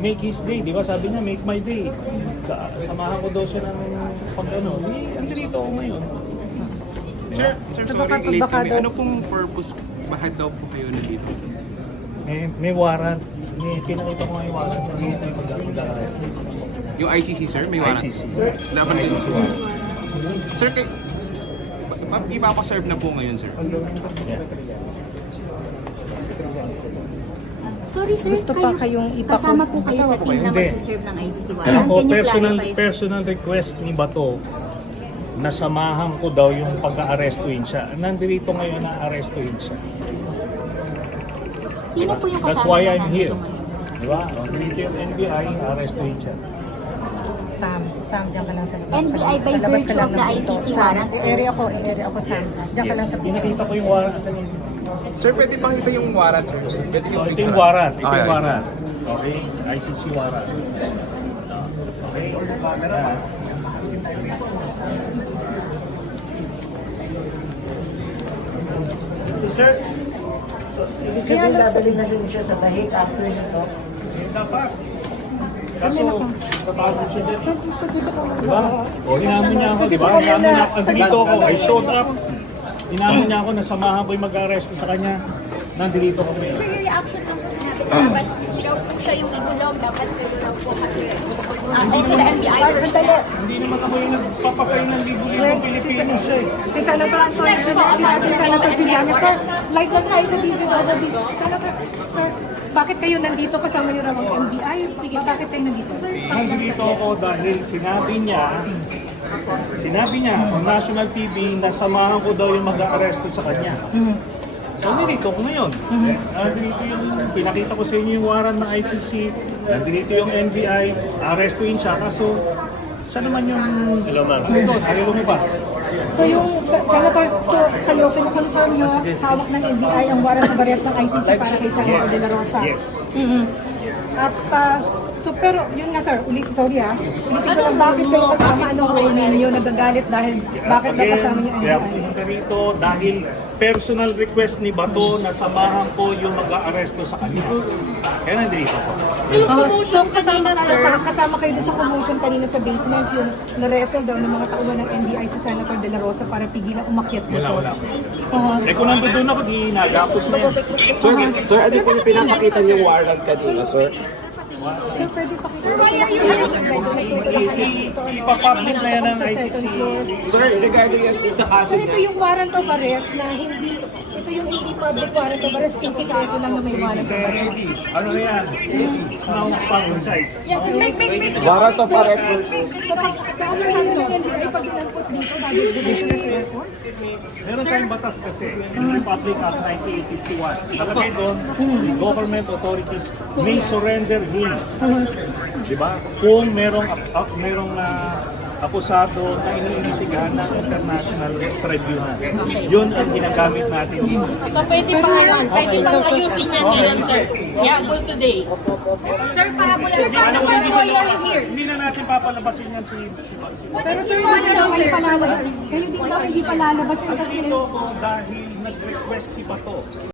make his day, di ba? Sabi niya, make my day. Samahan ko daw siya ng pag-ano. Andito ako ngayon. Sir, sorry, late kami. Ano pong purpose? Bakit daw po kayo nandito? May warrant. Pinakita ko nga yung warrant na may mag-arrest. Yung ICC, sir? May warrant? ICC. Laban na ICC warrant. Sir, ipapaserve na po ngayon, sir. Yeah. Sorry sir, Gusto pa kayong kasama po kayo sa team na Hindi. magsiserve ng ICC Ano warrant. po, Can you clarify sir? personal request ni Bato na samahan ko daw yung pagka-arrestuin siya. Nandito ngayon na arrestuin siya. Sino po yung That's kasama why na I'm nandito here. ngayon? Diba? Nandito yung NBI, arrestuin siya. Sam, diyan ka lang sa labas. NBI by Sa labas ka virtue lang of the ng ICC pinto. warrant, sir. Area ko, Sam. Diyan ka lang sa pinto. Pinakita ko yung warrant. Asan yung... Sir, pwede pakita yung warrant, sir? Pwede So, ito yung warrant. Ito yung Okay. warrant. Okay? ICC warrant. Okay? Sir, Kaya dadalhin na rin siya sa tahik after nito. dapat. Kaso, tatapos siya dyan. Diba? O, hinamon niya ako, diba? Hinamon niya ako. Nandito ako. I showed up. Hinamon niya ako, nasamahan ko yung mag-arrest sa kanya. Nandito ko ngayon. Sir, yung reaction lang po sinabi na dapat daw po siya yung igulong, dapat kayo lang po kasi okay na NBI. Hindi naman ako yung nagpapakay ng libo-libong Pilipino siya eh. Si Senator Antonio, si Senator Juliana, sir, live lang tayo sa DZWB. Senator, sir, bakit kayo nandito kasama niyo raw ang NBI? Sige, bakit kayo nandito? Sir, Nandito ako dahil sinabi niya on national TV na samahan ko daw yung mag-aaresto sa kanya. So, nandito ko ngayon. Nandito yung, pinakita ko sa inyo yung warrant ng ICC, nandito yung NBI, arrestuin siya. Kaso, siya naman yung ayaw lumabas. So yung Senator, so kayo pinakonfirm nyo hawak ng NBI ang warrant of arrest ng ICC para kay Senator De La Rosa. Yes. At so pero yun nga sir, ulitin ko lang bakit kayo kasama, anong role ninyo nagagalit dahil bakit ba kasama niyo Kaya NBI? pumunta rito dahil personal request ni Bato na samahan ko yung mag-aaresto sa kanya. Kaya nandito ako. So kasama kayo dun sa commotion kanina sa basement yung na-wrestle daw ng mga tauhan ng NBI sa Senator De La Rosa para pigilan umakyat dito. Wala. Eh kung nandun ako, di nayapos na yan. Sir, ano po yung pinapakita niyong warrant kanina, sir? Sir, pwede pa Sir, why are you Ipapublic na yan ng ICC. Sir, regarding yan sa kaso Sir, ito yung warrant of arrest na hindi, ito yung hindi public warrant of arrest, yung sikreto lang na may warrant of arrest. Ano na yan? It's now publicized. Yes, make. warrant of arrest. So, sa ano rin yung NBI pag dinampot dito, sabi dito na sa airport? Meron tayong batas kasi, Republic Act 1981. Nakalagay doon, the government authorities may surrender him. Diba? Kung merong akusado na iniimbestigahan ng International Tribunal. Yun ang ginagamit natin dito. So pwede pa ngayon, pwede pang ayusin yan ngayon, sir. Yeah, for today. Sir, paano sir lawyer is here? Hindi na natin papalabasin yan si Pero sir, hindi daw kayo palalabas. Kayo hindi pa lalabas kasi Dito ako dahil nag-request si Bato.